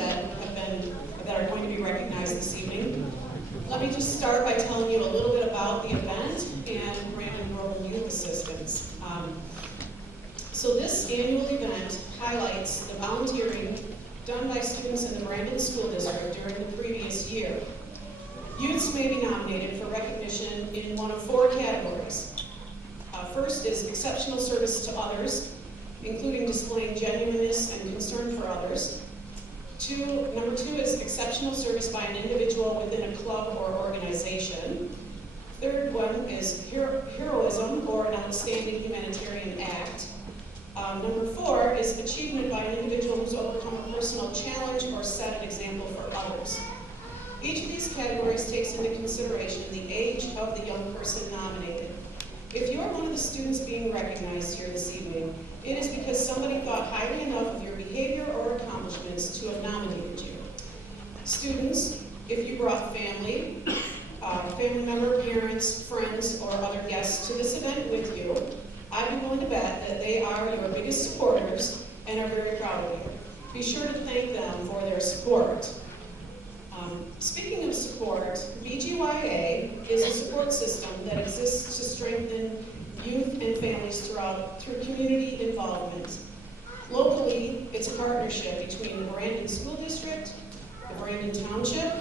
that are going to be recognized this evening. Let me just start by telling you a little bit about the event and Brandon Rural Youth Assistance. So this annual event highlights the volunteering done by students in the Brandon School District during the previous year. Youths may be nominated for recognition in one of 4 categories. First is exceptional service to others, including displaying genuineness and concern for others. Number 2 is exceptional service by an individual within a club or organization. Third one is heroism or an outstanding humanitarian act. Number 4 is achievement by an individual who's overcome a personal challenge or set an example for others. Each of these categories takes into consideration the age of the young person nominated. If you are one of the students being recognized here this evening, it is because somebody thought highly enough of your behavior or accomplishments to have nominated you. Students, if you brought family member, parents, friends, or other guests to this event with you, I'd be willing to bet that they are your biggest supporters and are very proud of you. Be sure to thank them for their support. Speaking of support, BGYA is a support system that exists to strengthen youth and families through community involvement. Locally, it's a partnership between the Brandon School District, the Brandon Township,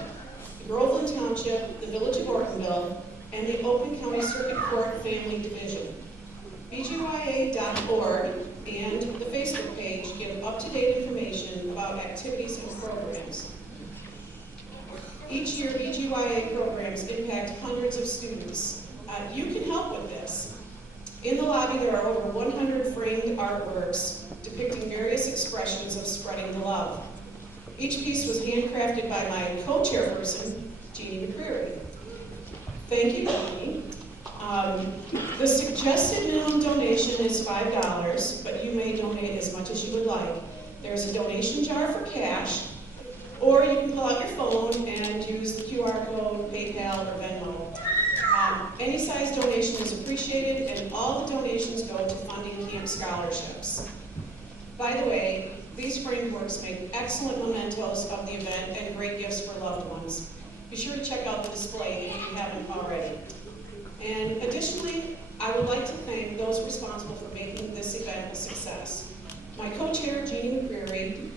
the Groveland Township, the Village of Ortonville, and the Oakland County Circuit Court Family Division. BGYA.org and the Facebook page give up-to-date information about activities and programs. Each year, BGYA programs impact hundreds of students. You can help with this. In the lobby, there are over 100 framed artworks depicting various expressions of spreading the love. Each piece was handcrafted by my co-chairperson, Jeannie McCreary. Thank you, Jeannie. The suggested minimum donation is $5, but you may donate as much as you would like. There's a donation jar for cash, or you can pull out your phone and use the QR code, PayPal, or Venmo. Any size donation is appreciated, and all the donations go to funding camp scholarships. By the way, these framed works make excellent mementos of the event and great gifts for loved ones. Be sure to check out the display if you haven't already. And additionally, I would like to thank those responsible for making this event a success. My co-chair, Jeannie McCreary,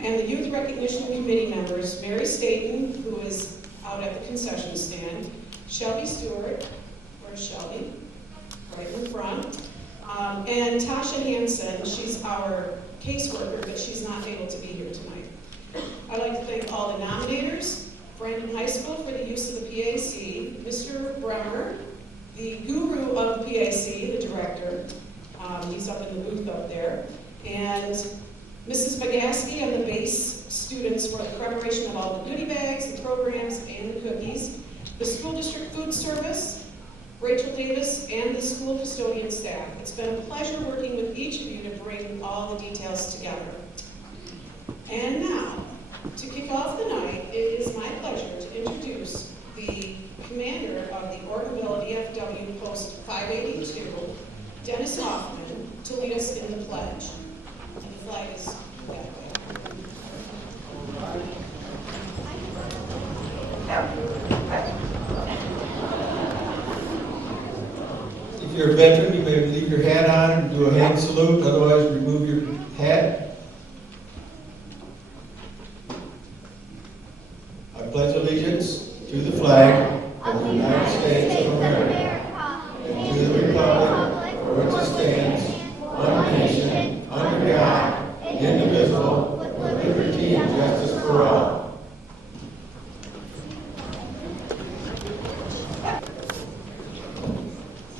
and the Youth Recognition Committee members, Mary Staten, who is out at the concession stand, Shelby Stewart, where's Shelby? Right in front. And Tasha Hansen, she's our caseworker, but she's not able to be here tonight. I'd like to thank all the nominators, Brandon High School for the use of the PAC, Mr. Bremer, the guru of the PAC, the director, he's up in the booth up there, and Mrs. Bagaski and the base students for the preparation of all the goodie bags, the programs, and the cookies, the school district food service, Rachel Davis, and the school custodian staff. It's been a pleasure working with each of you to bring all the details together. And now, to kick off the night, it is my pleasure to introduce the commander of the Ortonville DFW Post 582, Dennis Hoffman, to lead us in the pledge. And the flag is that way. If you're a veteran, you may leave your hat on and do a hand salute, otherwise remove your hat. I pledge allegiance to the flag of the United States of America and to the republic for which it stands, one nation, under God, indivisible, with liberty and justice for all.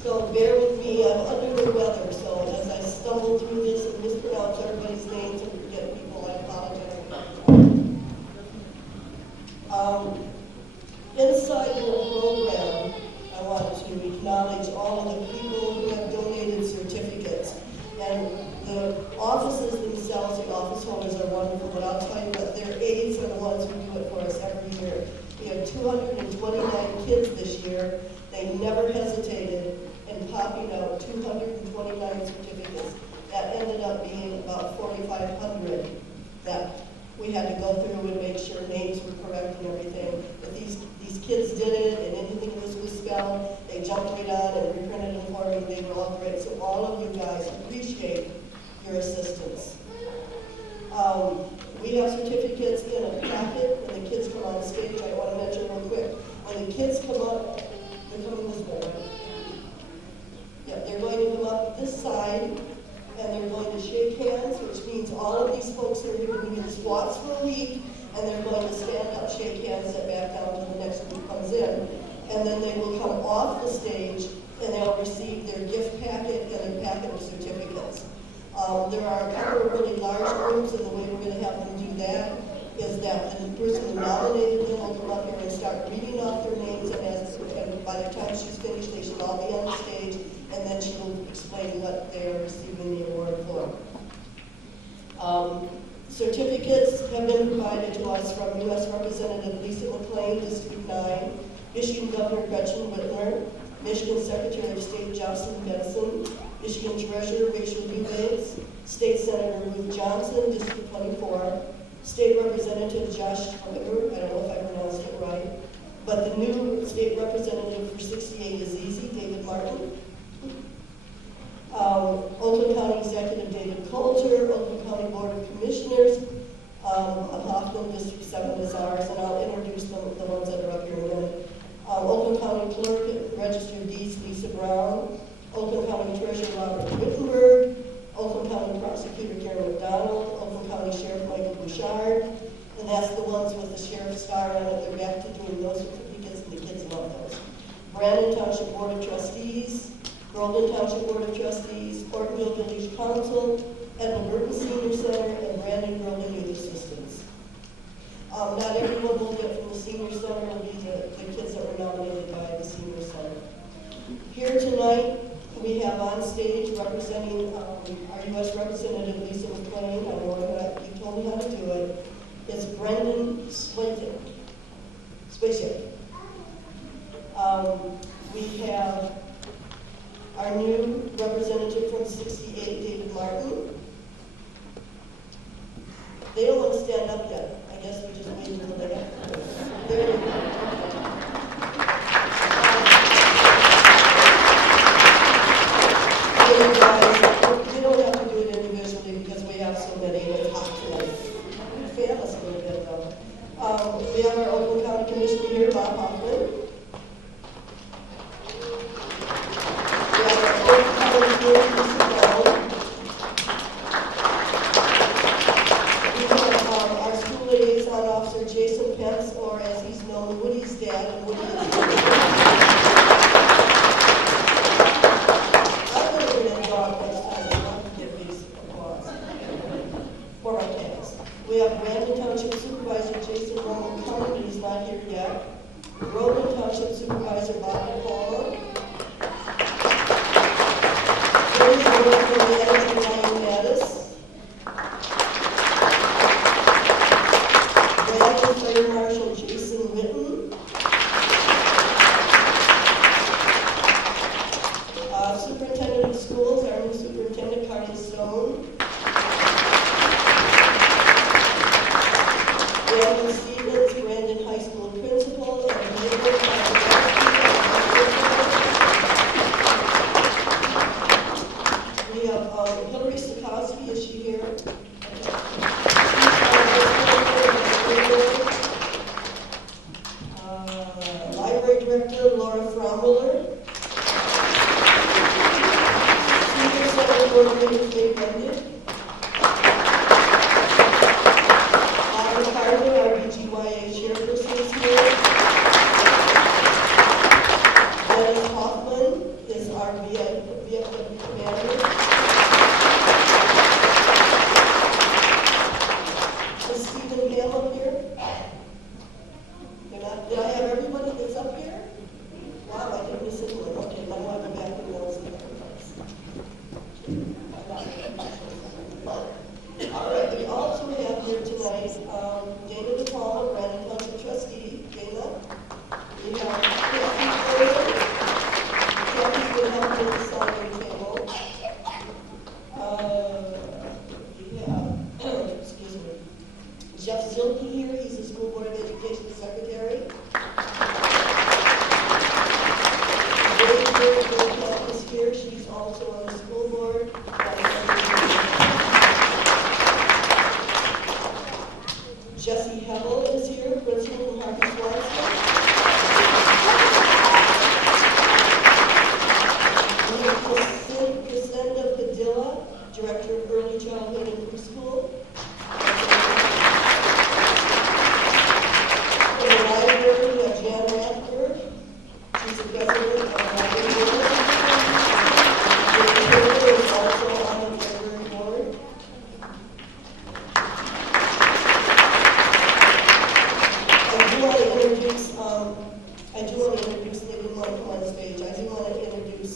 So bear with me, I'm under the weather, so as I stumble through this and mispronounce everybody's names and forget people, I apologize. Inside your program, I want to acknowledge all of the people who have donated certificates. And the offices themselves, the office holders are wonderful, but I'll tell you what, their aides are the ones who do it for us every year. We have 229 kids this year. They never hesitated in popping out 229 certificates. That ended up being about 4,500 that we had to go through and make sure names were correct and everything. If these kids did it and anything was misspelled, they jumped right on and reprinted them for me. They were all great. So all of you guys appreciate your assistance. We have certificates in a packet when the kids come on stage. I want to mention real quick. When the kids come up, they're coming this way, right? Yeah, they're going to come up this side, and they're going to shake hands, which means all of these folks are going to do squats for a week, and they're going to stand up, shake hands, and back down until the next group comes in. And then they will come off the stage, and they'll receive their gift packet and their packet of certificates. There are a couple of really large groups, and the way we're going to have them do that is that the person who nominated them will come up here and start reading off their names, and by the time she's finished, they should all be on the stage, and then she will explain what they are receiving the award for. Certificates have been provided to us from U.S. Representative Lisa McLean, District 9, Michigan Governor Gretchen Whitmer, Michigan Secretary of State Jocelyn Benson, Michigan Treasurer Rachel Eubanks, State Senator Ruth Johnson, District 24, State Representative Josh Huber, I don't know if I pronounced it right, but the new State Representative for 68 is easy, David Martin. Oakland County Executive David Coulter, Oakland County Board of Commissioners, Hoffman, District 7 is ours, and I'll introduce the ones that are up here in a minute. Oakland County Clerk, Registered Deeds Lisa Brown, Oakland County Treasurer Robert Wittenberg, Oakland County Prosecutor Karen McDonald, Oakland County Sheriff Michael Bouchard, and that's the ones with the sheriff's star on it. They're back to doing those certificates, and the kids love those. Brandon Township Board of Trustees, Groveland Township Board of Trustees, Portville Village Council, Edna Burton Senior Center, and Brandon Groveland Youth Assistants. Not everyone will get from the Senior Center. It'll be the kids that were nominated by the Senior Center. Here tonight, we have on stage representing our U.S. Representative Lisa McLean. I know you told me how to do it. It's Brendan Spacek. We have our new representative from 68, David Martin. They don't want to stand up yet. I guess we just wait until they have to. There you go. We don't have to do it individually because we have so many in the top tonight. Fan us a little bit though. We have our Oakland County Commissioner here, Bob Hoffman. We have our Oakland County Board, Lisa Brown. We have our school liaison officer, Jason Pence, or as he's known, Woody's dad, and Woody is We have Brandon Township Supervisor Jason Roman coming, but he's not here yet. Groveland Township Supervisor Bobby Paula. Village Board Manager Ryan Mattis. Brandon Fire Marshal Jason Witten. Superintendent of Schools, our new Superintendent Carly Stone. Brandon Stevens, Brandon High School Principal, and we have Hillary Stokowski, is she here? Library Director Laura Frommuller. Senior Center Coordinator Kay Bendit. Our BGYA chairperson is here. Dennis Hoffman is our VFW commander. Is Stephen Hale up here? Did I have everybody that's up here? Wow, I didn't miss anyone. Okay, I'm going to go back and we'll see. All right, we also have here tonight Dana DePaul, Brandon Township Trustee. Dana. We have Kathy Ford. Kathy's been helping at the salary table. We have, excuse me, Schilke here. He's the School Board of Education Secretary. Dave is here. She's also on the school board. Jesse Hebel is here, principal of Harvey Swanson. Crescenda Padilla, Director of Early Childhood and Preschool. In the library, we have Jan Rathberg. She's the president of the library board. Jane Taylor is also on the library board. I do want to introduce, they didn't want to come on stage. I do want to introduce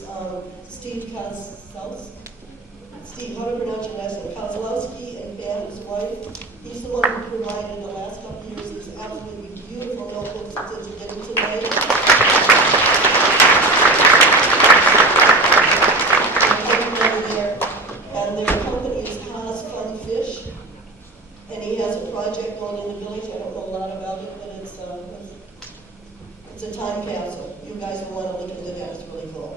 Steve Kozlowski. Steve, how to pronounce your last name? Kozlowski and Pam, his wife. He's the one who provided the last couple of years these absolutely beautiful notebooks that you're getting tonight. And their company is Haas Fun Fish. And he has a project going in the village. I don't know a lot about it, but it's a time capsule. You guys will want to look into that. It's really cool.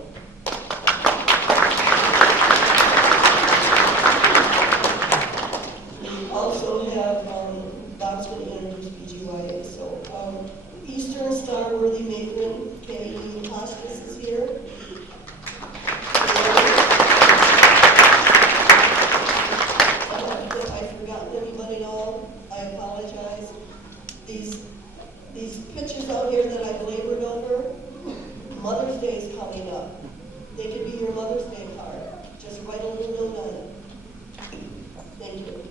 We also have Bob's going to introduce BGYA. So Eastern Star Worthy Matron Katie Hoskins is here. If I've forgotten anybody at all, I apologize. These pictures out here that I've labored over, Mother's Day is coming up. They could be your Mother's Day card. Just write a little note on it. Thank you.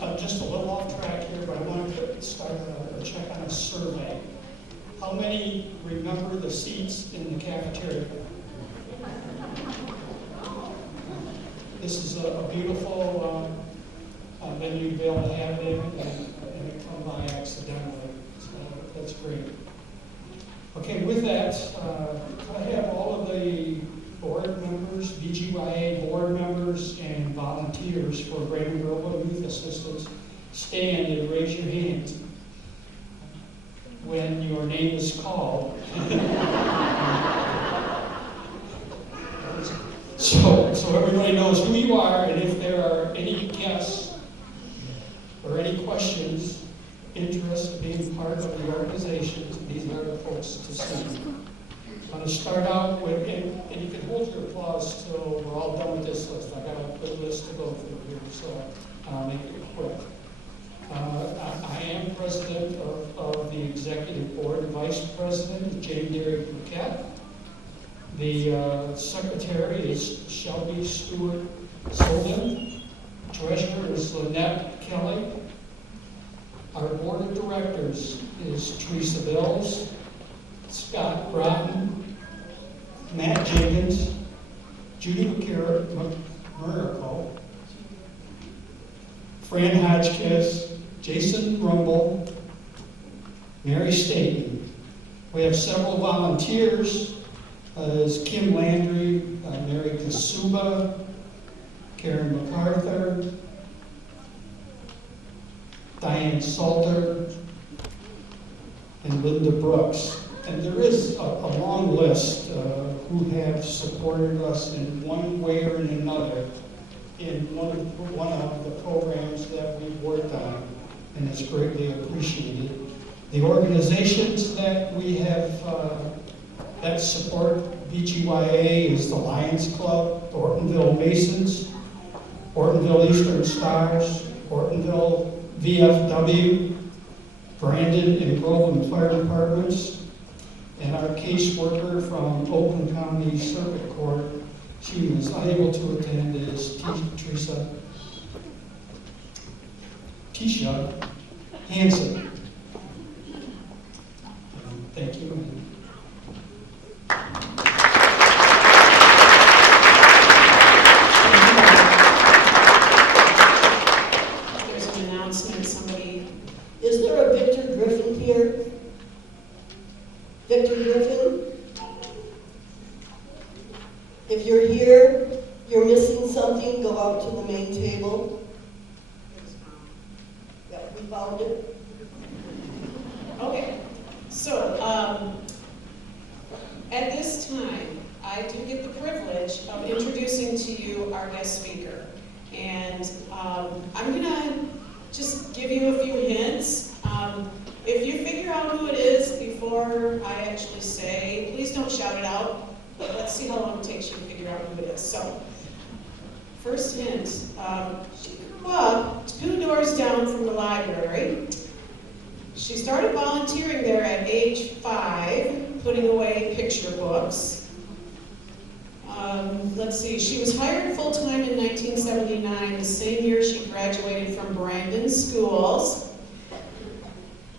I'm just a little off track here, but I want to start a check on a survey. How many remember the seats in the cafeteria? This is a beautiful venue to be able to have it in, and it come by accidentally, so that's great. Okay, with that, I have all of the board members, BGYA board members, and volunteers for Greater Grove Youth Assistance stand and raise your hand when your name is called. So everybody knows who you are, and if there are any guests or any questions, interest in being part of the organization, these are the folks to see. I'm going to start out with, and you can hold your applause till we're all done with this list. I've got a good list to go through here, so I'll make it quick. I am president of the executive board. Vice president is Jane Derry Burkett. The secretary is Shelby Stewart Solden. Treasurer is Lynette Kelly. Our board of directors is Teresa Bills, Scott Broughton, Matt Jenkins, Judy Miracle, Fran Hodgkiss, Jason Rumble, Mary Staten. We have several volunteers, as Kim Landry, Mary Kasuba, Karen MacArthur, Diane Salter, and Linda Brooks. And there is a long list who have supported us in one way or in another in one of the programs that we've worked on, and it's greatly appreciated. The organizations that we have that support BGYA is the Lions Club, Ortonville Masons, Ortonville Eastern Stars, Ortonville VFW, Brandon and Groveland Fire Departments, and our caseworker from Oakland County Circuit Court. She was unable to attend, is Tisha Hansen. Thank you. If you're here, you're missing something, go out to the main table. Yeah, we found it. Okay, so at this time, I do get the privilege of introducing to you our guest speaker. And I'm gonna just give you a few hints. If you figure out who it is before I actually say, please don't shout it out, but let's see how long it takes you to figure out who it is. So, first hint, she grew up 2 doors down from the library. She started volunteering there at age 5, putting away picture books. Let's see, she was hired full-time in 1979, the same year she graduated from Brandon Schools.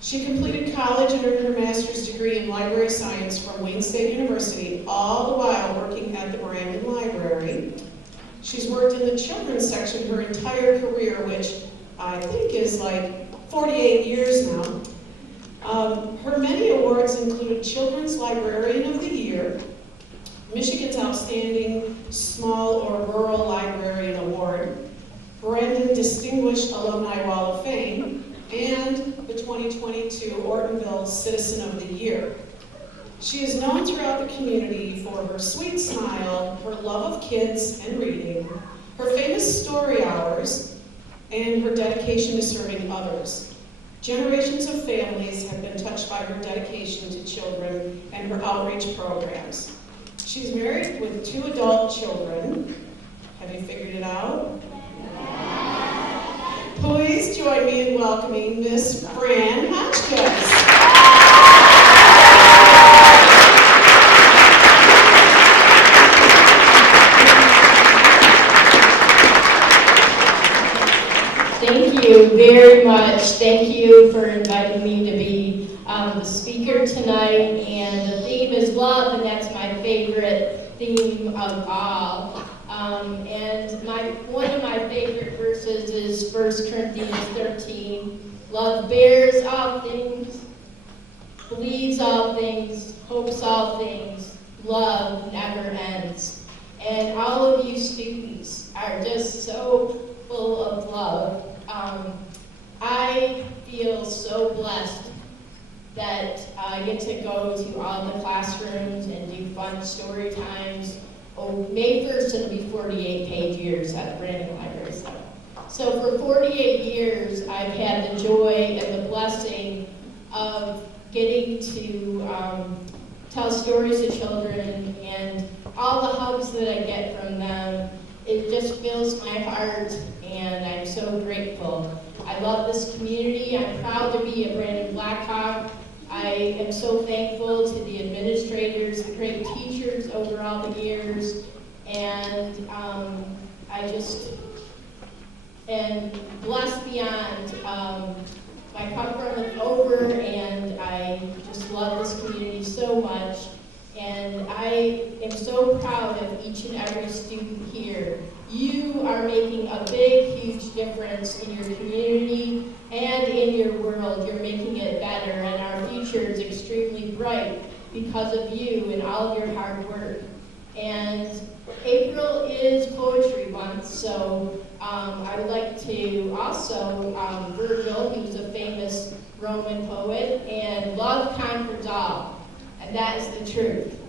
She completed college and earned her master's degree in library science from Wayne State University, all the while working at the Brandon Library. She's worked in the children's section her entire career, which I think is like 48 years now. Her many awards included Children's Librarian of the Year, Michigan's Outstanding Small or Rural Librarian Award, Brandon Distinguished Alumni Wall of Fame, and the 2022 Ortonville Citizen of the Year. She is known throughout the community for her sweet smile, her love of kids and reading, her famous story hours, and her dedication to serving others. Generations of families have been touched by her dedication to children and her outreach programs. She's married with 2 adult children. Have you figured it out? Please join me in welcoming Miss Fran Hotchkiss. Thank you very much. Thank you for inviting me to be the speaker tonight. And the theme is love, and that's my favorite theme of all. And one of my favorite verses is 1 Corinthians 13. Love bears all things, believes all things, hopes all things. Love never ends. And all of you students are just so full of love. I feel so blessed that I get to go to all the classrooms and do fun story times. Oh, May 1st, it'll be 48 page years at Brandon Library. So for 48 years, I've had the joy and the blessing of getting to tell stories to children, and all the hugs that I get from them, it just fills my heart, and I'm so grateful. I love this community. I'm proud to be a Brandon Blackhawk. I am so thankful to the administrators, the great teachers over all the years, and I just am blessed beyond. My cup runneth over, and I just love this community so much. And I am so proud of each and every student here. You are making a big, huge difference in your community and in your world. You're making it better, and our future is extremely bright because of you and all of your hard work. And April is Poetry Month, so I would like to also, Virgil, who's a famous Roman poet, and love conquers all. And that is the truth.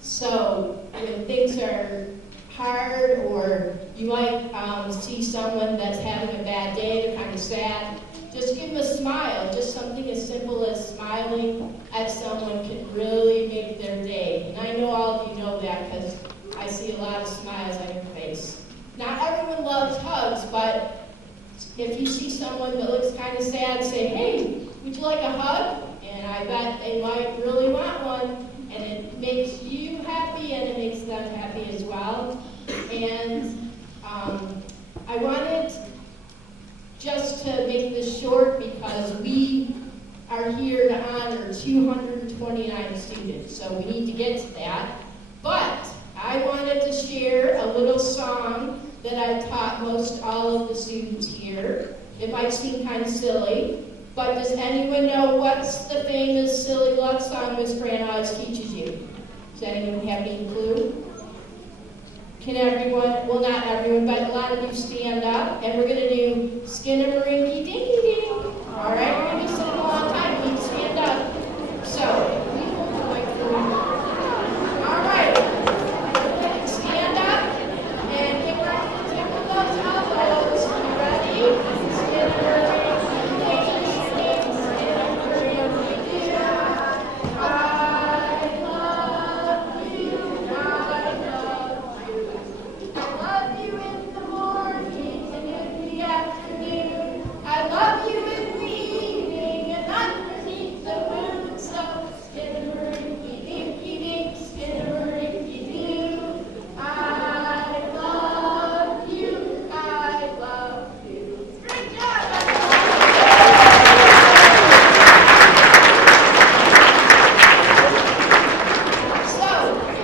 So when things are hard, or you might see someone that's having a bad day, they're kind of sad, just give them a smile. Just something as simple as smiling at someone can really make their day. And I know all of you know that because I see a lot of smiles on your face. Not everyone loves hugs, but if you see someone that looks kind of sad, say, hey, would you like a hug? And I bet they might really want one, and it makes you happy and it makes them happy as well. And I wanted just to make this short because we are here to honor 229 students, so we need to get to that. But I wanted to share a little song that I've taught most all of the students here. It might seem kind of silly, but does anyone know what's the famous silly love song Miss Fran always teaches you? Does anyone have any clue? can everyone, well not everyone, but a lot of you stand up, and we're going to do Skinnamarink-y Dinky Ding. All right, you're going to be sitting a long time, you need to stand up. So, all right, stand up, and get ready to tickle those elbows. You ready? Skinnamarink-y Dinky Ding, Skinnamarink-y Ding. I love you in the morning and in the afternoon. I love you in the evening and underneath the moon. So skinnamarink-y dinky dink, skinnamarink-y doo. I love you. I love you. Great job, So,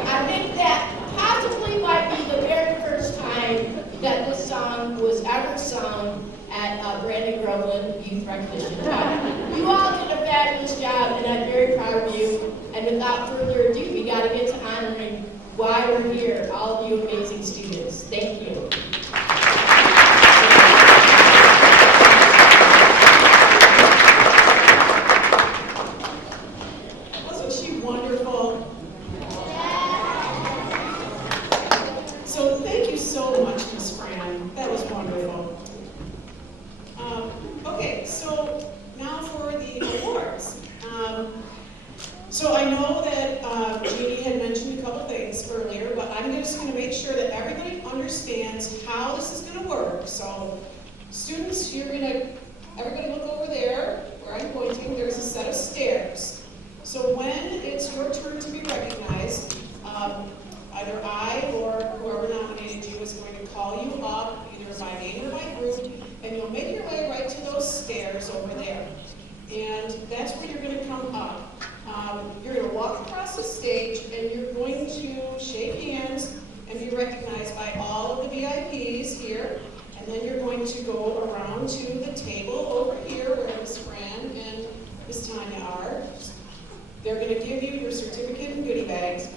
I think that possibly might be the very first time that this song was ever sung at Brandon Groveland Youth Recognition Time. You all did a fabulous job, and I'm very proud of you. And without further ado, we got to get to honoring why we're here, all of you amazing students. Thank you. Wasn't she wonderful? So thank you so much, Ms. Fran. That was wonderful. Okay, so now for the awards. So I know that Jeannie had mentioned a couple things earlier, but I'm just going to make sure that everybody understands how this is going to work. So students, everybody look over there where I'm pointing. There's a set of stairs. So when it's your turn to be recognized, either I or whoever nominated you is going to call you up, either by name or by group, and you'll make your way right to those stairs over there. And that's where you're going to come up. You're going to walk across the stage, and you're going to shake hands and be recognized by all of the VIPs here. And then you're going to go around to the table over here where Ms. Fran and Ms. Tanya are. They're going to give you your certificate and goodie bags.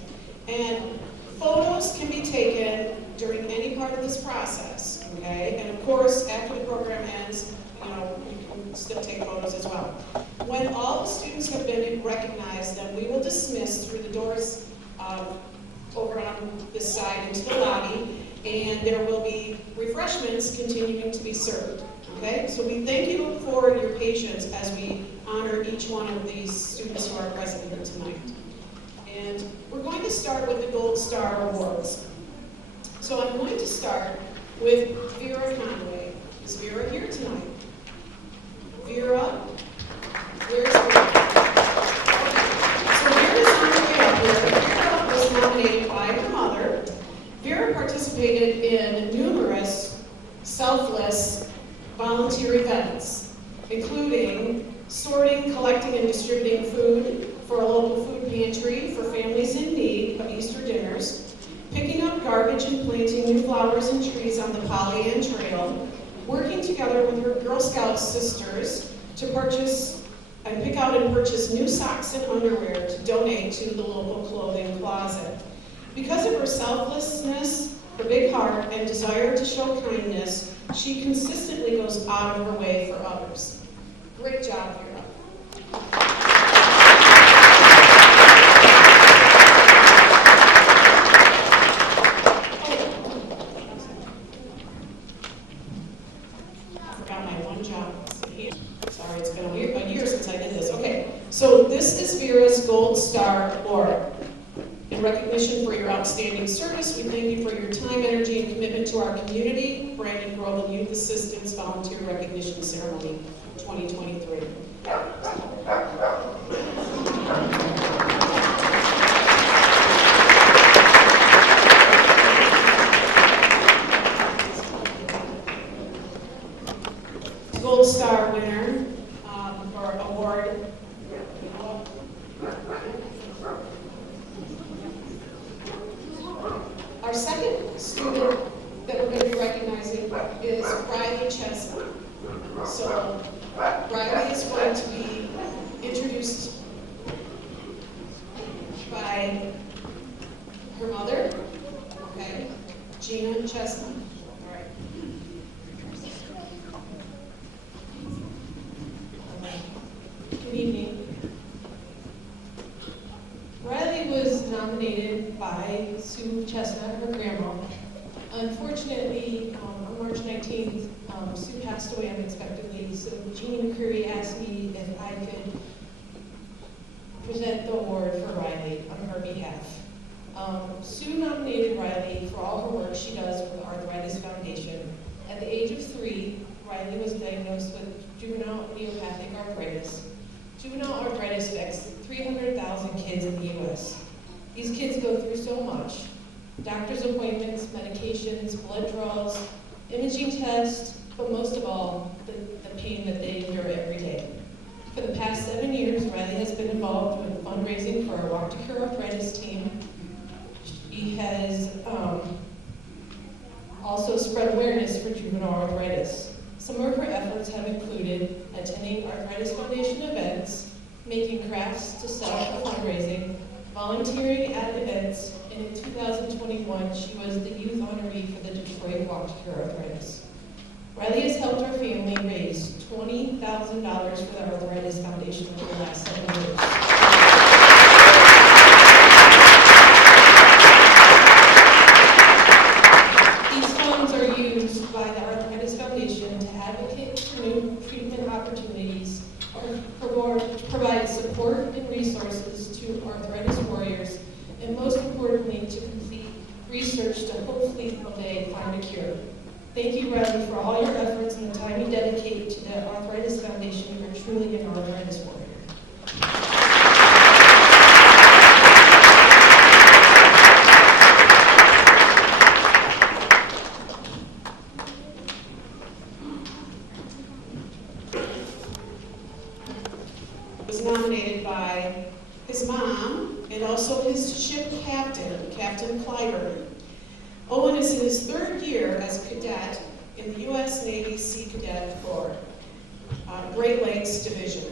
And photos can be taken during any part of this process, okay? And of course, after the program ends, you can still take photos as well. When all the students have been recognized, then we will dismiss through the doors over on this side into the lobby, and there will be refreshments continuing to be served, okay? So we thank you for your patience as we honor each one of these students who are present here tonight. And we're going to start with the Gold Star Awards. So I'm going to start with Vera Conway. Is Vera here tonight? Vera? Where's Vera? So Vera's on her way up here. Vera was nominated by her mother. Vera participated in numerous selfless volunteer events, including sorting, collecting, and distributing food for a local food pantry for families in need of Easter dinners, picking up garbage and planting new flowers and trees on the Polly Ann Trail, working together with her Girl Scout sisters to purchase and pick out and purchase new socks and underwear to donate to the local clothing closet. Because of her selflessness, her big heart, and desire to show kindness, she consistently goes out of her way for others. Great job, Vera. Sorry, it's been a year since I did this. Okay, so this is Vera's Gold Star Award. In recognition for your outstanding service, we thank you for your time, energy, and commitment to our community. Brandon Groveland Youth Assistance Volunteer Recognition Ceremony 2023. Gold Star winner or award. Our second student that we're going to be recognizing is Riley Chesney. So Riley is going to be introduced by her mother, okay? Chestnut. All right. Good evening. Riley was nominated by Sue Chestnut, her grandma. Unfortunately, on March 19th, Sue passed away unexpectedly, so Jean McCreary asked me if I could present the award for Riley on her behalf. Sue nominated Riley for all her work she does for the Arthritis Foundation. At the age of 3, Riley was diagnosed with juvenile idiopathic arthritis. Juvenile arthritis affects 300,000 kids in the U.S. These kids go through so much: doctor's appointments, medications, blood draws, imaging tests, but most of all, the pain that they endure every day. For the past 7 years, Riley has been involved with fundraising for our Walk to Cure Arthritis team. She has also spread awareness for juvenile arthritis. Some of her efforts have included attending Arthritis Foundation events, making crafts to sell for fundraising, volunteering at events, and in 2021, she was the youth honoree for the Detroit Walk to Cure Arthritis. Riley has helped our family raise $20,000 for the Arthritis Foundation over the last 7 years. These funds are used by the Arthritis Foundation to advocate for new treatment opportunities, provide support and resources to arthritis warriors, and most importantly, to complete research to hopefully one day find a cure. Thank you, Riley, for all your efforts and the time you dedicate to the Arthritis Foundation. You're truly an arthritis warrior. Was nominated by his mom and also his ship captain, Captain Clyburn. Owen is in his 3rd year as a cadet in the U.S. Navy Sea Cadet Corps, Great Lakes Division.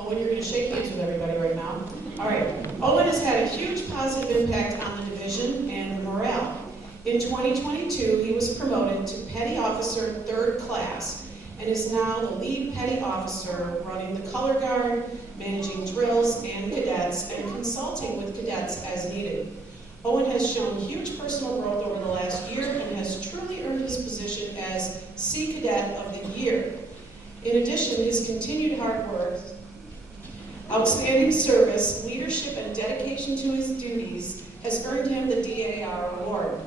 Owen, you're going to shake hands with everybody right now. All right. Owen has had a huge positive impact on the division and morale. In 2022, he was promoted to Petty Officer 3rd Class and is now the lead Petty Officer running the color guard, managing drills and cadets, and consulting with cadets as needed. Owen has shown huge personal growth over the last year and has truly earned his position as Sea Cadet of the Year. In addition, his continued hard work, outstanding service, leadership, and dedication to his duties has earned him the DAR Award.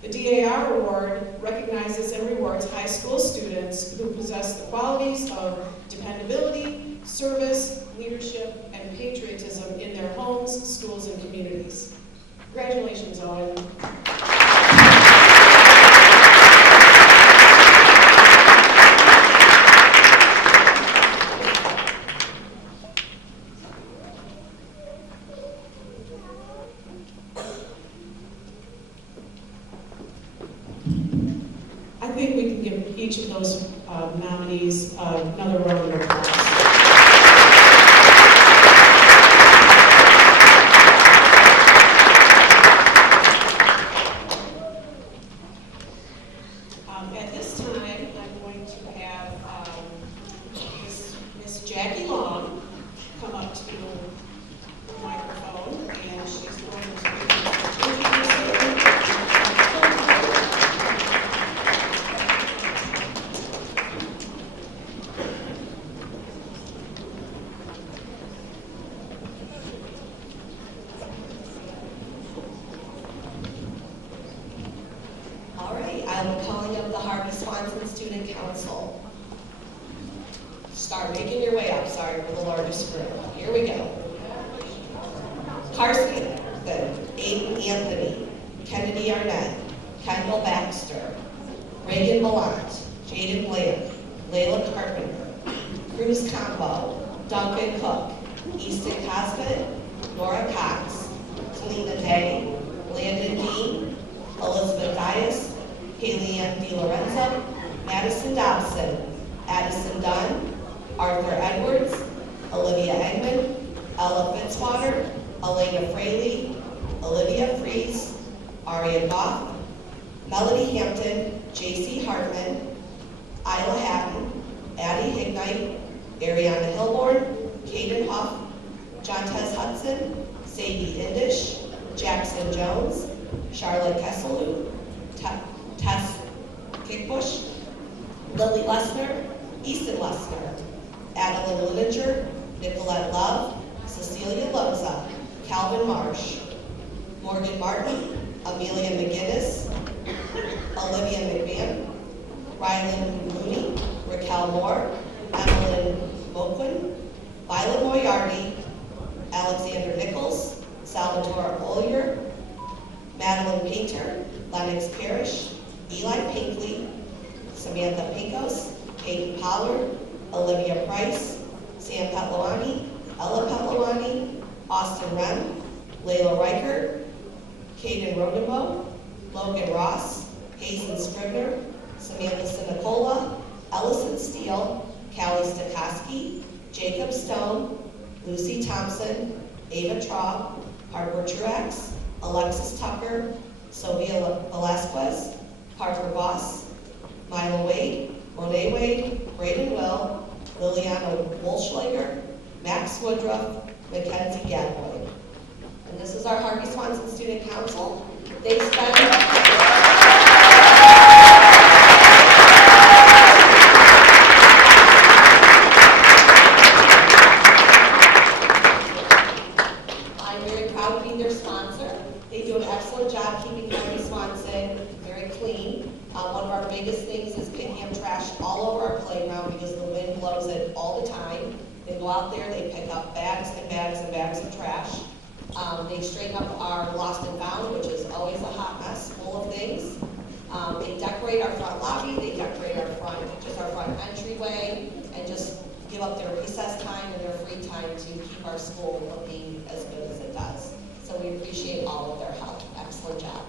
The DAR Award recognizes and rewards high school students who possess the qualities of dependability, service, leadership, and patriotism in their homes, schools, and communities. Congratulations, Owen. I think we can give each of those nominees another round of applause. At this time, I'm going to have Miss Jackie Long come up to the microphone, and she's going to I'm calling up the Harvey-Swanson Student Council. Start making your way up, sorry for the largest group. Here we go. Carson, Aiden Anthony, Kennedy Arnett, Kendall Baxter, Reagan Ballant, Jaden Bland, Layla Carpenter, Cruz Combo, Duncan Cook, Easton Cosbit, Nora Cox, Selena Day, Landon Dean, Elizabeth Dias, Haley M. DiLorenzo, Madison Dobson, Addison Dunn, Arthur Edwards, Olivia Eggman, Ella Fitzwater, Elena Fraley, Olivia Fries, Aria Goff, Melody Hampton, J.C. Hartman, Isla Hatton, Addie Hignite, Ariana Hilborn, Caden Huff, Jontez Hudson, Sadie Indish, Jackson Jones, Charlotte Kesselou, Tess Kickbush, Lily Lessner, Easton Lessner, Adeline Lininger, Nicolette Love, Cecilia Loza, Calvin Marsh, Morgan Martin, Amelia McGinnis, Olivia McMahon, Rylan Mooney, Raquel Moore, Emmeline Moquin, Violet Moriarty, Alexander Nichols, Salvatore Ollier, Madeline Painter, Lennox Parrish, Eli Pinkley, Samantha Pinkos, Hayden Pollard, Olivia Price, Sam Petlawani, Ella Petlawani, Austin Wren, Layla Reichert, Caden Rodenbo, Logan Ross, Hazen Scribner, Samantha Sinicola, Ellison Steele, Callie Stokowski, Jacob Stone, Lucy Thompson, Ava Traub, Harper Truax, Alexis Tucker, Sylvia Velasquez, Parker Voss, Mila Wade, Monet Wade, Braden Will, Liliana Wolschlager, Max Woodruff, Mackenzie Gadboy. And this is our Harvey Swanson Student Council. They I'm very proud to be their sponsor. They do an excellent job keeping Harvey Swanson very clean. One of our biggest things is picking up trash all over our playground because the wind blows it all the time. They go out there, they pick up bags and bags and bags of trash. They straighten up our lost and found, which is always a hot mess full of things. They decorate our front lobby, they decorate our front entryway, and just give up their recess time and their free time to keep our school looking as good as it does. So we appreciate all of their help. Excellent job.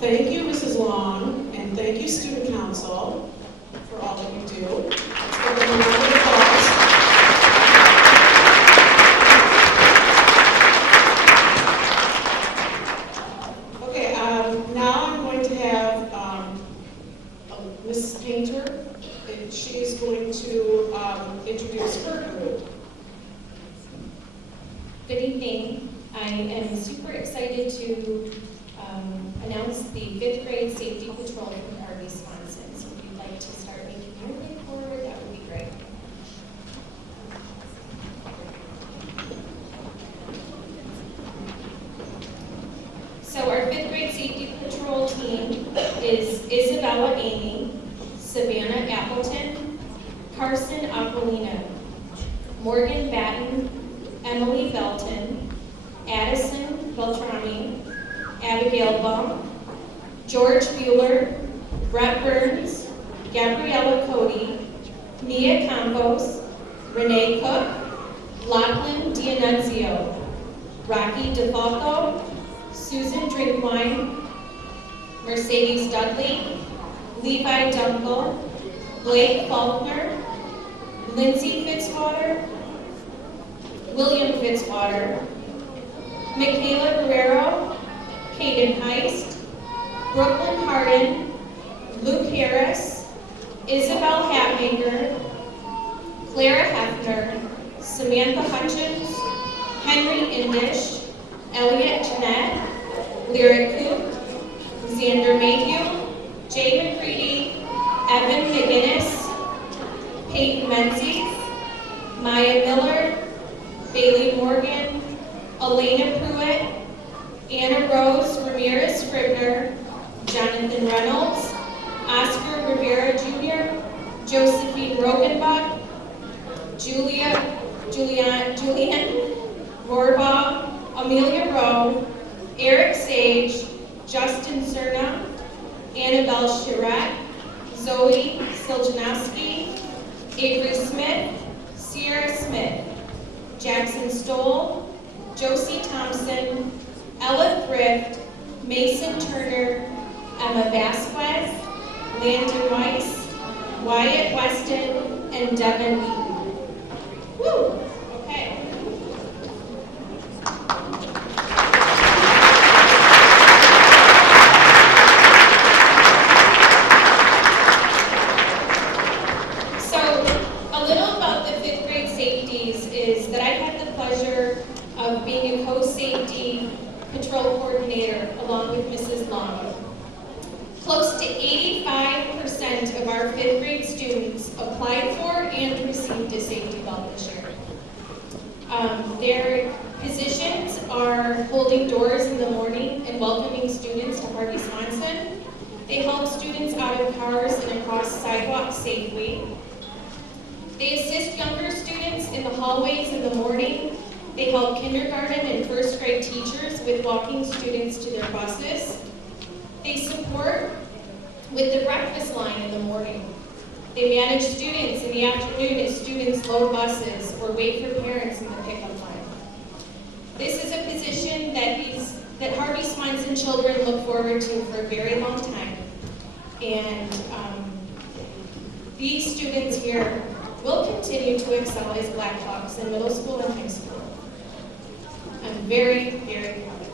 Thank you, Mrs. Long, and thank you, Student Council, for all that you do. Let's give them a round of applause. Okay, now I'm going to have Mrs. Painter, and she's going to introduce her group. Good evening. I am super excited to announce the 5th grade safety patrol from Harvey Swanson. So if you'd like to start making your way forward, that would be great. So our 5th grade safety patrol team is Isabella Amy, Savannah Appleton, Carson Aquilino, Morgan Batten, Emily Belton, Addison Beltrami, Abigail Bump, George Bueller, Brett Burns, Gabriella Cody, Mia Campos, Renee Cook, Lachlan D'Annunzio, Rocky DeFalco, Susan Drinkwine, Mercedes Dudley, Levi Dunkel, Blake Faulkner, Lindsay Fitzwater, William Fitzwater, Michaela Guerrero, Caden Heist, Brooklyn Harden, Luke Harris, Isabel Hatmaker, Clara Hefner, Samantha Hutchins, Henry Indish, Elliot Jeanette, Lyric Coop, Xander Mayhew, Jay McCready, Evan McGinnis, Peyton Menzies, Maya Miller, Bailey Morgan, Elena Pruitt, Anna Rose Ramirez Scribner, Jonathan Reynolds, Oscar Rivera Jr., Josephine Rogenbach, Julian Rohrbaugh, Amelia Rowe, Eric Sage, Justin Cerna, Annabelle Charette, Zoe Siljanowski, Avery Smith, Sierra Smith, Jackson Stoll, Josie Thompson, Ella Thrift, Mason Turner, Emma Vasquez, Landon Weiss, Wyatt Weston, and Devin Eaton. Woo! Okay. So, a little about the fifth grade safeties is that I've had the pleasure of being a co-safety patrol coordinator along with Mrs. Long. Close to 85% of our fifth grade students applied for and received a safety belt this year. Their positions are holding doors in the morning and welcoming students to Harvey Swanson. They help students out of cars and across sidewalks safely. They assist younger students in the hallways in the morning. They help kindergarten and first grade teachers with walking students to their buses. They support with the breakfast line in the morning. They manage students in the afternoon as students load buses or wait for parents in the pickup line. This is a position that Harvey Swanson children look forward to for a very long time. And these students here will continue to excel as Blackhawks in middle school and high school. I'm very, very proud of them.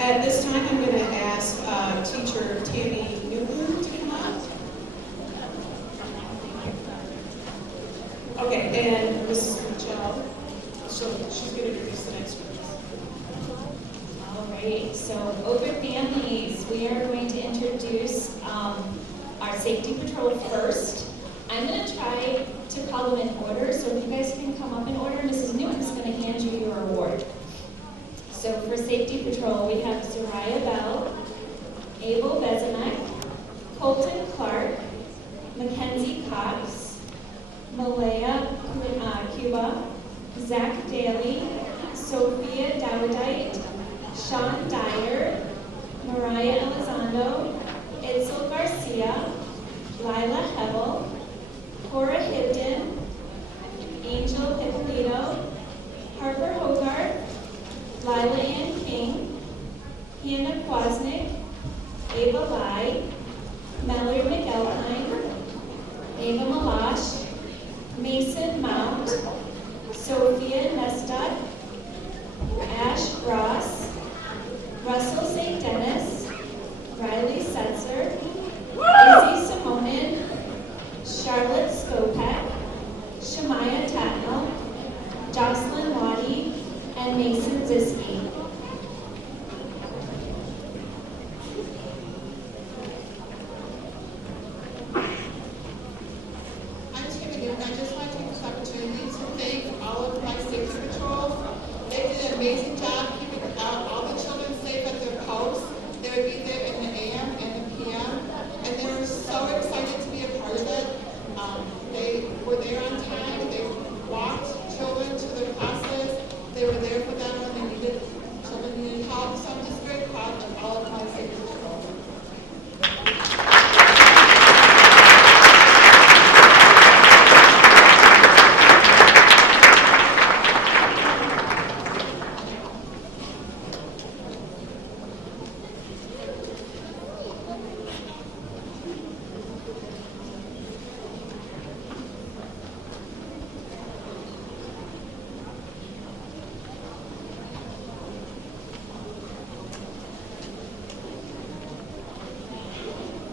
At this time, I'm going to ask teacher Tammy Newton to come up. Okay, and Mrs. Michelle, so she's going to introduce the next group. All right, so over families, we are going to introduce our safety patrol first. I'm going to try to call them in order, so if you guys can come up in order, Mrs. Newton's going to hand you your award. So for safety patrol, we have Zariah Bell, Abel Bezemek, Colton Clark, Mackenzie Cox, Malaya Cuba, Zach Daly, Sophia Dowdite, Sean Dyer, Mariah Elizondo, Itzel Garcia, Lila Hebel, Cora Hibden, Angel Hippolito, Harper Hogarth, Lila Ann King, Hannah Kwasnick, Ava Lai, Mallory McElhine, Ava Malash, Mason Mount, Sophia Nestott, Ash Ross, Russell St. Dennis, Riley Setzer, Izzy Simonin, Charlotte Skopek, Shemaya Tatnell, Jocelyn Waddy, and Mason Ziski. I'm Timothy, and I just want to take this opportunity to thank all of my safety patrols. They did an amazing job keeping all the children safe at their posts. They would be there in the AM and the PM, and they were so excited to be a part of it. They were there on time. They walked children to their classes. They were there for them when they needed children needed help. So I'm just very proud of all of my safety patrols.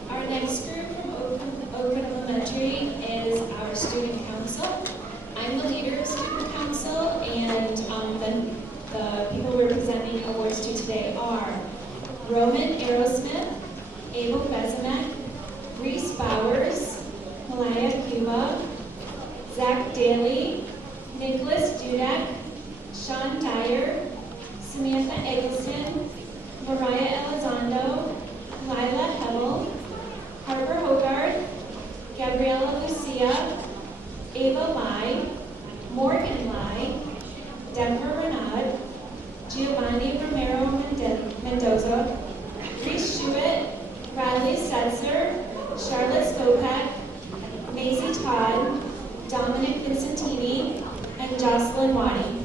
Our next group from Oakwood Elementary is our student council. I'm the leader of student council, and the people we're presenting awards to today are Roman Aerosmith, Abel Bezemek, Reese Bowers, Malaya Cuba, Zach Daly, Nicholas Dudek, Sean Dyer, Samantha Eggleston, Mariah Elizondo, Lila Hemel, Harper Hogard, Gabriela Lucia, Ava Lai, Morgan Lai, Deborah Renaud, Giovanni Romero Mendoza, Reese Schuett, Riley Setzer, Charlotte Skopek, Maisie Todd, Dominic Vincentini, and Jocelyn Waddy.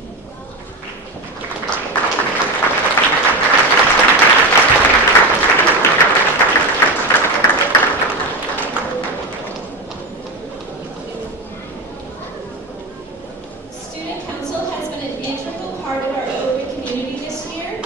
Student Council has been an integral part of our Oakwood community this year.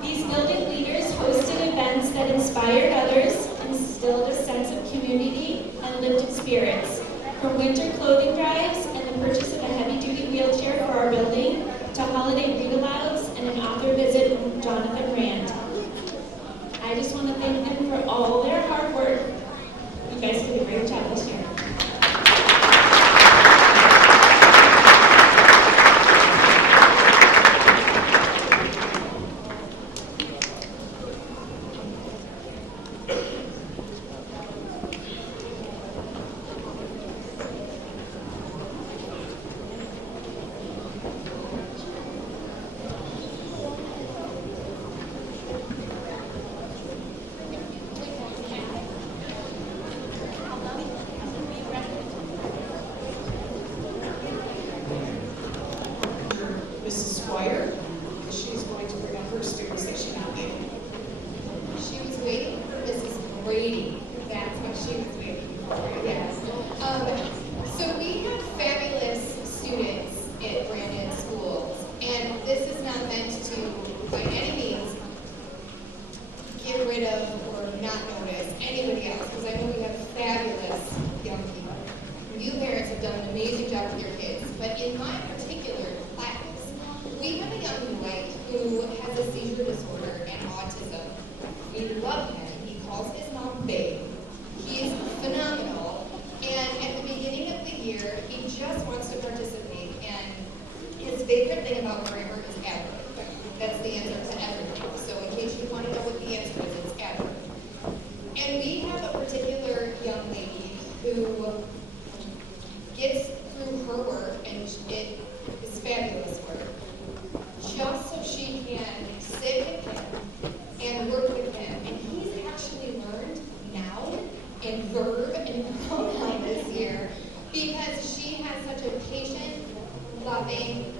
These building leaders hosted events that inspired others, instilled a sense of community, and lifted spirits. From winter clothing drives and the purchase of a heavy-duty wheelchair for our building, to holiday read-alouds and an author visit from Jonathan Rand. I just want to thank them for all their hard work. You guys did a great job this year. Mrs. Squire, she's going to bring up her students that she nominated. She was waiting for Mrs. Brady. That's what she was waiting for, yes. So we have fabulous students at Brandon schools, and this is not meant to, by any means, get rid of or not notice anybody else, because I know we have fabulous young people. You parents have done an amazing job with your kids, but in my particular class, we have a young boy who has a seizure disorder and autism. We love him. He calls his mom Babe. He is phenomenal. And at the beginning of the year, he just wants to participate. And his favorite thing about grammar is adverb. That's the answer to everything. So in case you want to know what the answer is, it's adverb. And we have a particular young lady who gets through her work, and it is fabulous work, just so she can sit with him and work with him. And he's actually learned noun and verb and pronoun this year because she has such a patient, loving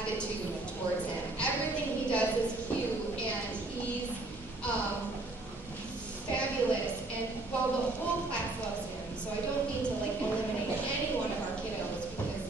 attitude towards him. Everything he does is cute, and he's fabulous. And while the whole class loves him, so I don't mean to eliminate any one of our kiddos because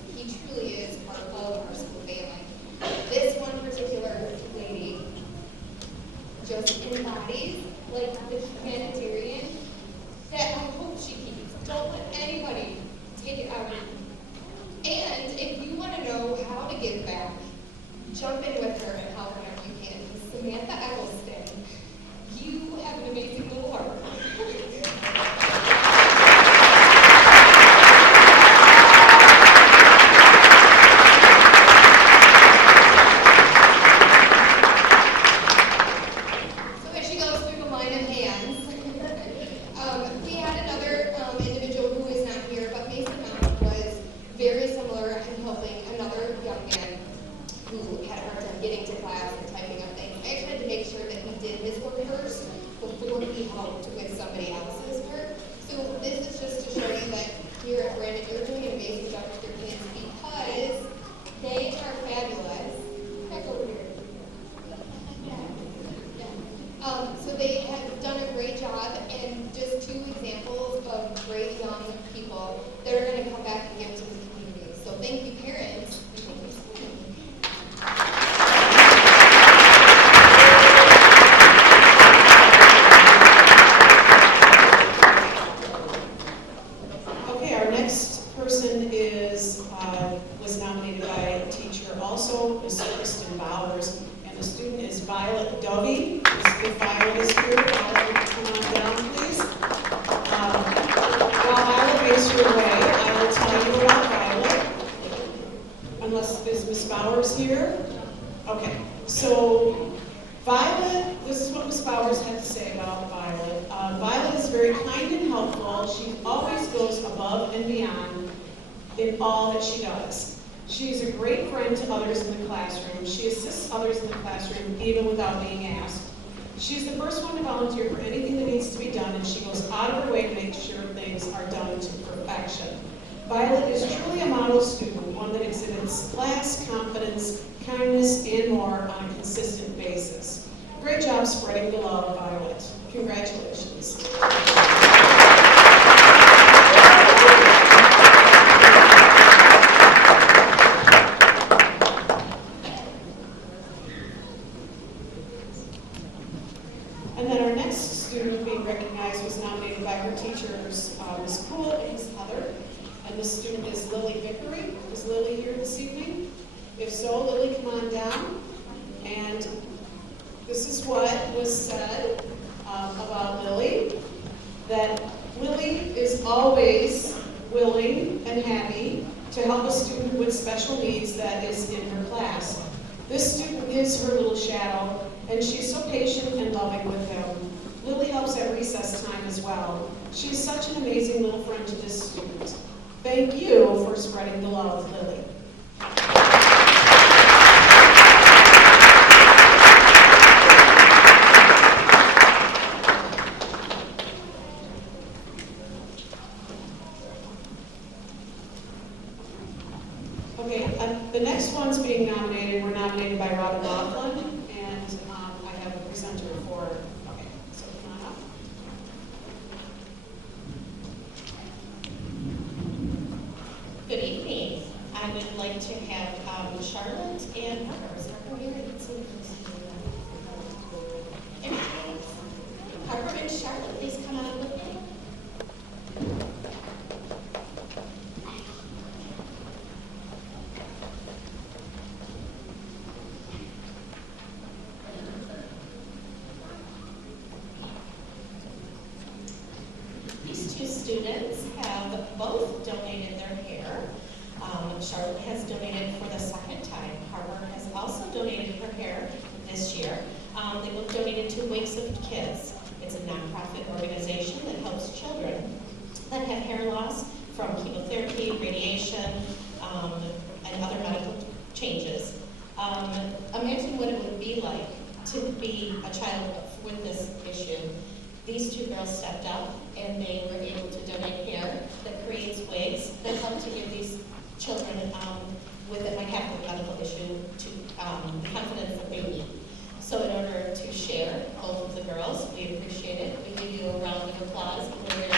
jump in with her and help whenever you can. Samantha Eggleston, you have an amazing little heart. So as she goes through the line of hands, we had another individual who is not here, but Mason Mount was very similar in helping another young man who had a hard time getting to class and typing up things. I actually had to make sure that he did his work first before he helped with somebody else's work. So this is just to show you that here at Brandon, you're doing an amazing job with your kids because they are fabulous. Back over here. So they have done a great job, and just 2 examples of great young people that are going to come back and give to the community. So thank you, parents. And thank you, schools. Okay, our next person was nominated by a teacher also, Ms. Kristen Bowers, and the student is Violet Dovey. If Violet is here, Violet, come on down, please. While Violet makes her way, I will tell you about Violet. Unless, is Ms. Bowers here? Okay, so Violet, this is what Ms. Bowers had to say about Violet. Violet is very kind and helpful. She always goes above and beyond in all that she does. She is a great friend to others in the classroom. She assists others in the classroom even without being asked. She's the first one to volunteer for anything that needs to be done, and she goes out of her way to make sure things are done to perfection. Violet is truly a model student, one that exhibits class, confidence, kindness, and more on a consistent basis. Great job spreading the love, Violet. Congratulations. And then our next student being recognized was nominated by her teachers, Ms. Poole and Ms. Heather. And the student is Lily Vickery. Is Lily here this evening? If so, Lily, come on down. And this is what was said about Lily, that Lily is always willing and happy to help a student with special needs that is in her class. This student is her little shadow, and she's so patient and loving with him. Lily helps at recess time as well. She's such an amazing little friend to this student. Thank you for spreading the love, Lily. Okay, the next ones being nominated were nominated by Robin Laughlin, and I have a presenter for, okay, so come on up. Good evening. I would like to have Charlotte and Harper. Is Harper here? I didn't see them. And Harper and Charlotte, please come on with me. These 2 students have both donated their hair. Charlotte has donated for the 2nd time. Harper has also donated her hair this year. They both donated to Wakes of Kids. It's a nonprofit organization that helps children that have hair loss from chemotherapy, radiation, and other medical changes. Imagine what it would be like to be a child with this issue. These 2 girls stepped up and they were able to donate hair that creates wigs that help to give these children with it might have a medical issue to the confidence that they need. So in order to share both of the girls, we appreciate it. We give you a round of applause. We're going to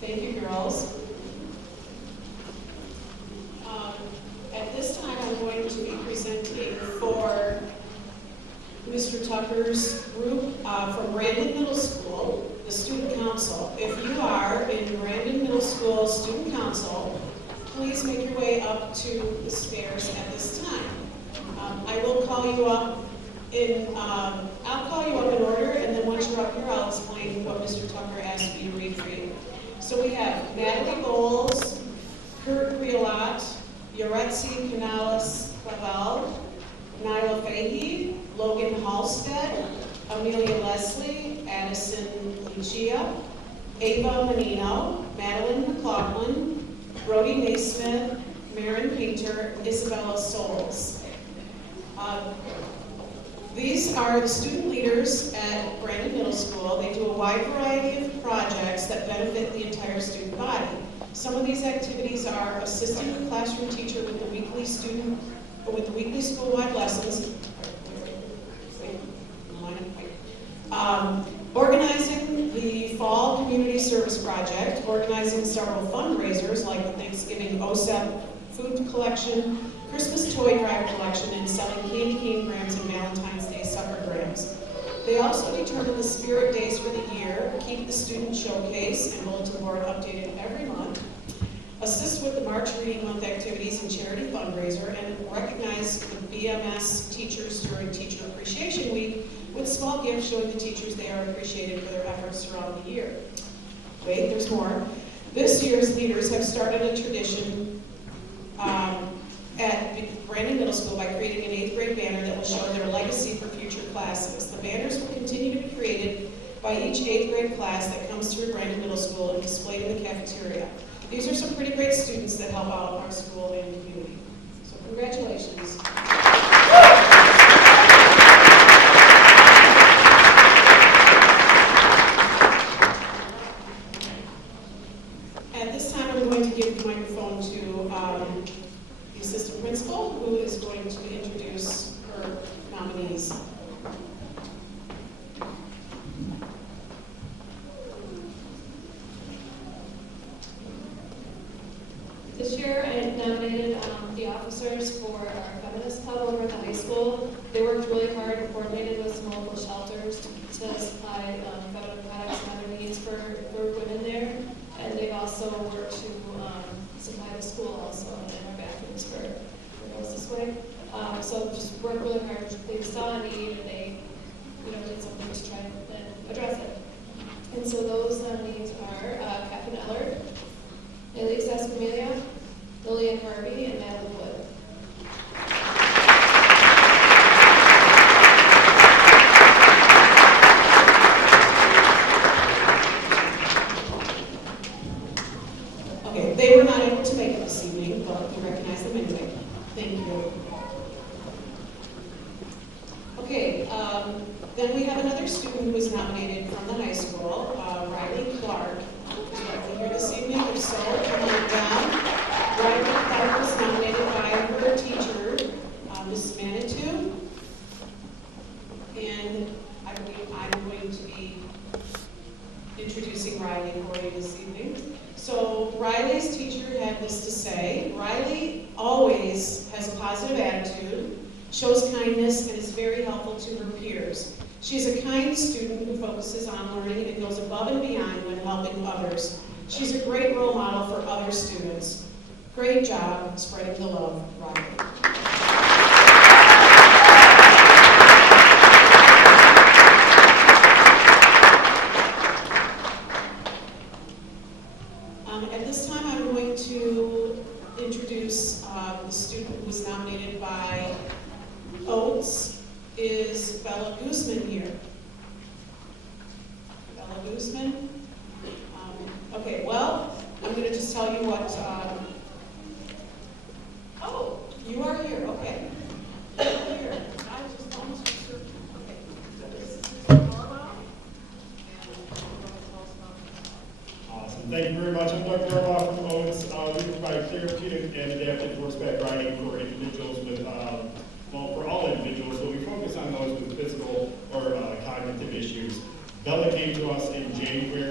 Thank you, girls. At this time, I'm going Mr. Tucker's group from Brandon Middle School, the student council. If you are in Brandon Middle School student council, please make your way up to the stairs at this time. I will call you up I'll call you up in order, and then once you're up here, I'll explain what Mr. Tucker asked me to read for you. So we have Natalie Bowles, Kurt Riolot, Yoretzi Canales Clavel, Nyla Fahey, Logan Halstead, Amelia Leslie, Addison Lucia, Ava Menino, Madeline McLaughlin, Brody Naismith, Marin Painter, Isabella Souls. These are the student leaders at Brandon Middle School. They do a wide variety of projects that benefit the entire student body. Some of these activities are assisting the classroom teacher with the weekly school-wide lessons, organizing the Fall Community Service Project, organizing several fundraisers like the Thanksgiving OSEP food collection, Christmas toy drive collection, and selling candy cane grams and Valentine's Day sucker grams. They also determine the spirit days for the year, keep the student showcase and bulletin board updated every month, assist with the March Reading Month activities and charity fundraiser, and recognize the BMS teachers during Teacher Appreciation Week with small gifts showing the teachers they are appreciated for their efforts throughout the year. Wait, there's more. This year's leaders have started a tradition at Brandon Middle School by creating an 8th grade banner that will show their legacy for future classes. The banners will continue to be created by each 8th grade class that comes through Brandon Middle School and displayed in the cafeteria. These are some pretty great students that help out our school and community. So congratulations. At this time, I'm going to give the microphone to the assistant principal, who is going to introduce her nominees. This year, I nominated the officers for our feminist club over at the high school. They worked really hard and coordinated with some local shelters to supply feminine products and other needs for women there. And they've also worked to supply the school also and our bathrooms for girls this way. So just worked really hard. They saw a need and they did something to try and address it. And so those nominees are Catherine Ellard, Elise Escamilla, Lillian Harvey, and Madeline Wood. Okay, they were not able to make it this evening, but we recognize them anyway. Thank you. Okay, then we have another student who was nominated from the high school, Riley Clark. Is Riley here this evening? If so, come on down. Riley Clark was nominated by her teacher, Miss Manitou. And I believe I'm going to be introducing Riley for you this evening. So Riley's teacher had this to say: Riley always has a positive attitude, shows kindness, and is very helpful to her peers. She's a kind student who focuses on learning and goes above and beyond when helping others. She's a great role model for other students. Great job spreading the love, Riley. At this time, I'm going to introduce the student who was nominated by Oates. Is Bella Guzman here? Bella Guzman? Okay, well, I'm going to just tell you what... oh, you are here, okay. You're here. I just almost... Okay. Awesome. Thank you very much. I'm Dr. Arbaugh from Oates. We provide therapeutic and adaptive horseback riding for individuals with, for all individuals, but we focus on those with physical or cognitive issues. Bella came to us in January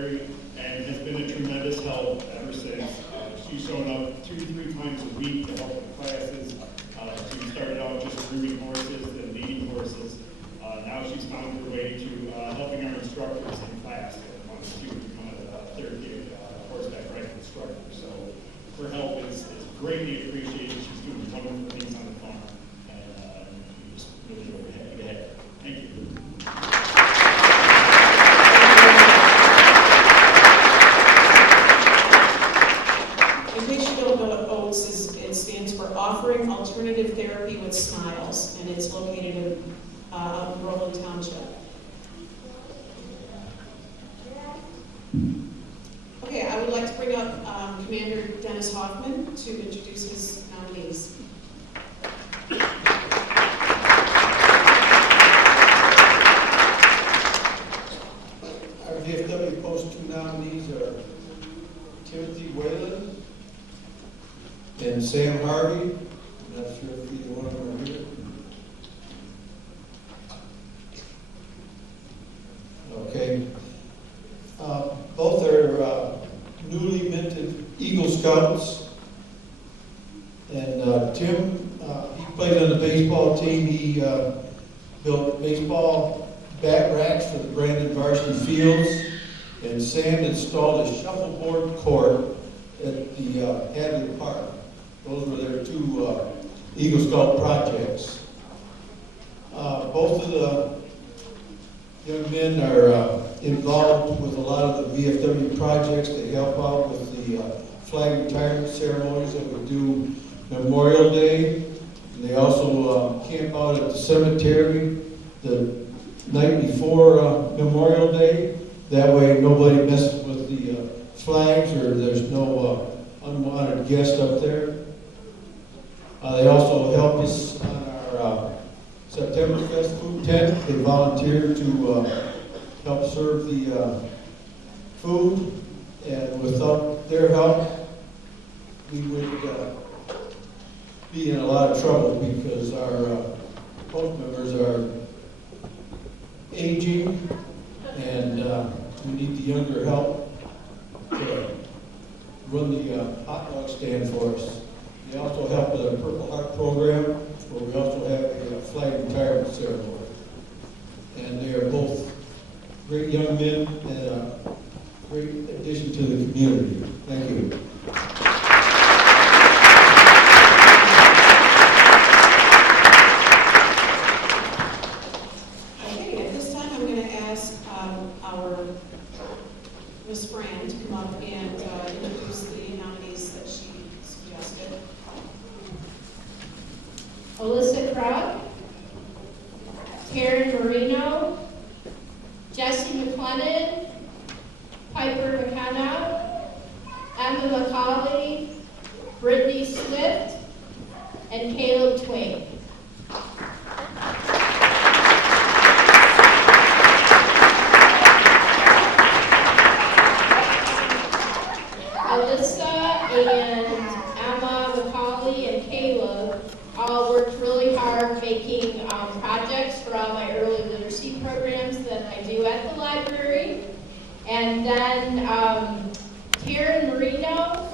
Smiles, and it's located in, out in Groveland Township. Okay, I would like to bring up Commander Dennis Hoffman to introduce his nominees. Our VFW Post 2 nominees are Timothy Whalen and Sam Harvey. I'm not sure if either one of them are here. Okay. Both are newly minted Eagle Scouts. And Tim, he played on the baseball team. He built baseball bat racks for the Brandon varsity fields. And Sam installed a shuffleboard court at the Hadley Park. Those were their two Eagle Scout projects. Both of the young men are involved with a lot of the VFW projects. They help out with the flag retirement ceremonies that we do Memorial Day. And they also camp out at the cemetery the night before Memorial Day. That way nobody messes with the flags or there's no unwanted guest up there. They also help us on our September Fest food tent. They volunteered to help serve the food, and without their help, we would be in a lot of trouble because our post members are aging, and we need the younger help to run the hot dog stand for us. They also help with our Purple Heart program, where we also have a flag retirement ceremony. And they are both great young men and a great addition to the community. Thank you. Okay, at this time I'm going to ask our Ms. Fran to come up and introduce the nominees that she suggested. Alyssa Krug, Karen Marino, Jesse McLennan, Piper McKenna, Emma McCauley, Brittany Swift, and Caleb Twain. Alyssa and Emma McCauley and Caleb all worked really hard making projects for all my early literacy programs that I do at the library. And then Karen Marino,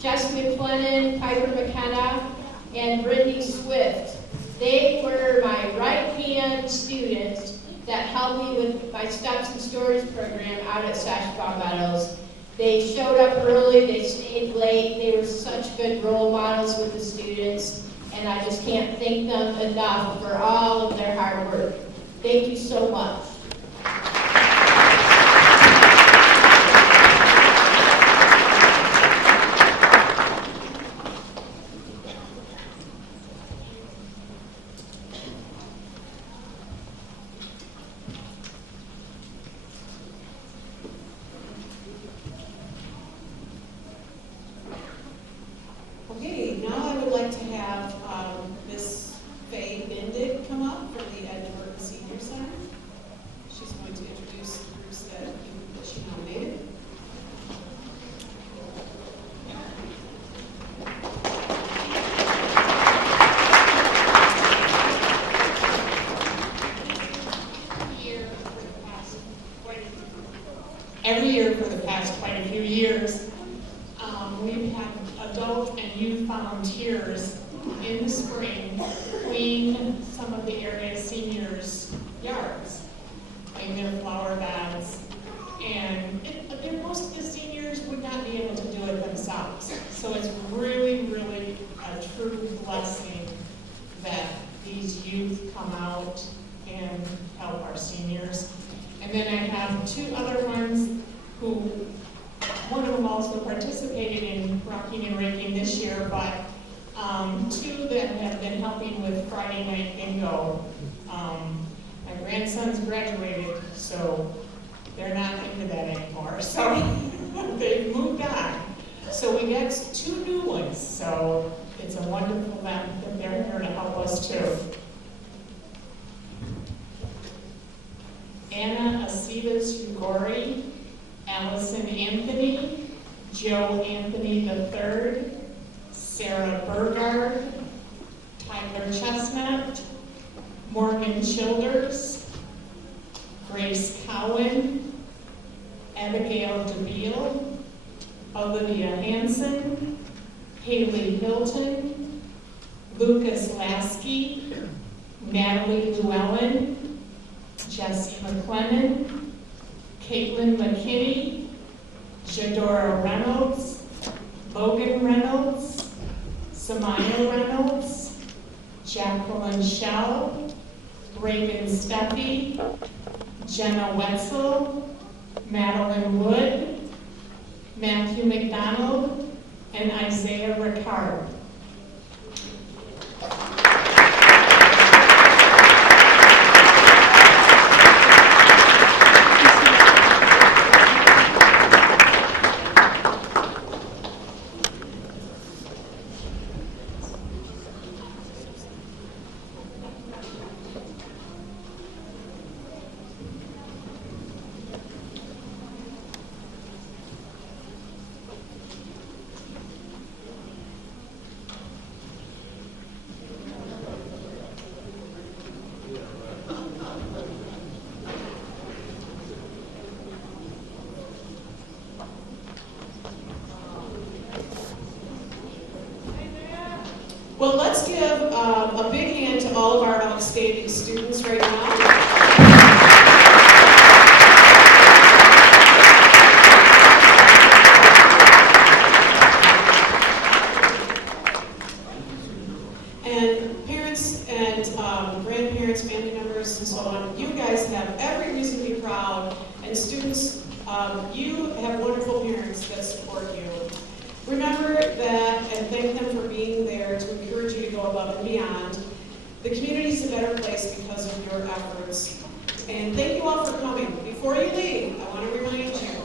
Jess McLennan, Piper McKenna, and Brittany Swift. They were my right-hand students that helped me with my Steps and Stories program out at Sashbaugh Meadows. They showed up early, they stayed late, they were such good role models with the students, and I just can't thank them enough for all of their hard work. Thank you so much. Okay, now I would like to have Ms. Faye Bendig come up from the Edna Burton Senior Center. She's going to introduce the groups that she nominated. Every year for the past quite a few years, we've had adult and youth volunteers in the spring clean some of the area's seniors' yards, clean their flower beds, and most of the seniors would not be able to do it themselves. So it's really, really a true blessing that these youth come out and help our seniors. And then I have two other ones who, one of them also participated in rocking and raking this year, but Two that have been helping with Friday night bingo. My grandson's graduated, so they're not into that anymore, so they've moved on. So we got two new ones, so it's a wonderful that they're here to help us too. Anna Acevas Ugori, Allison Anthony, Joe Anthony III, Sarah Burgard, Tyler Chestnut, Morgan Childers, Grace Cowan, Abigail DeBeal, Olivia Hansen, Haley Hilton, Lucas Lasky, Natalie Llewellyn, Jesse McLennan, Caitlin McKinney, Jadora Reynolds, Logan Reynolds, Samaya Reynolds, Jacqueline Schell, Reagan Steffi, Jenna Wetzel, Madeline Wood, Matthew McDonald, and Isaiah Ricard. Well, let's give a big hand to all of our outstanding students right now. And parents and grandparents, family members, and so on, you guys have every reason to be proud. And students, you have wonderful parents that support you. Remember that and thank them for being there to encourage you to go above and beyond. The community is a better place because of your efforts. And thank you all for coming. Before you leave, I want to remind you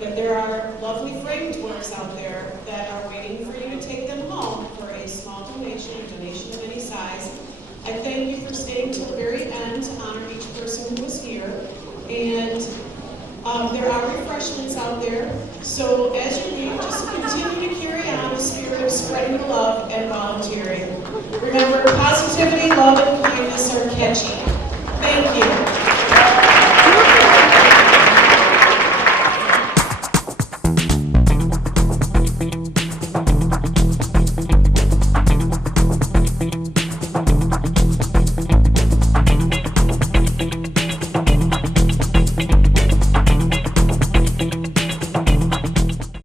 that there are lovely framed works out there that are waiting for you to take them home for a small donation of any size. I thank you for staying till the very end to honor each person who was here. And there are refreshments out there, so as you leave, just continue to carry on the spirit of spreading love and volunteering. Remember, positivity, love, and kindness are catchy.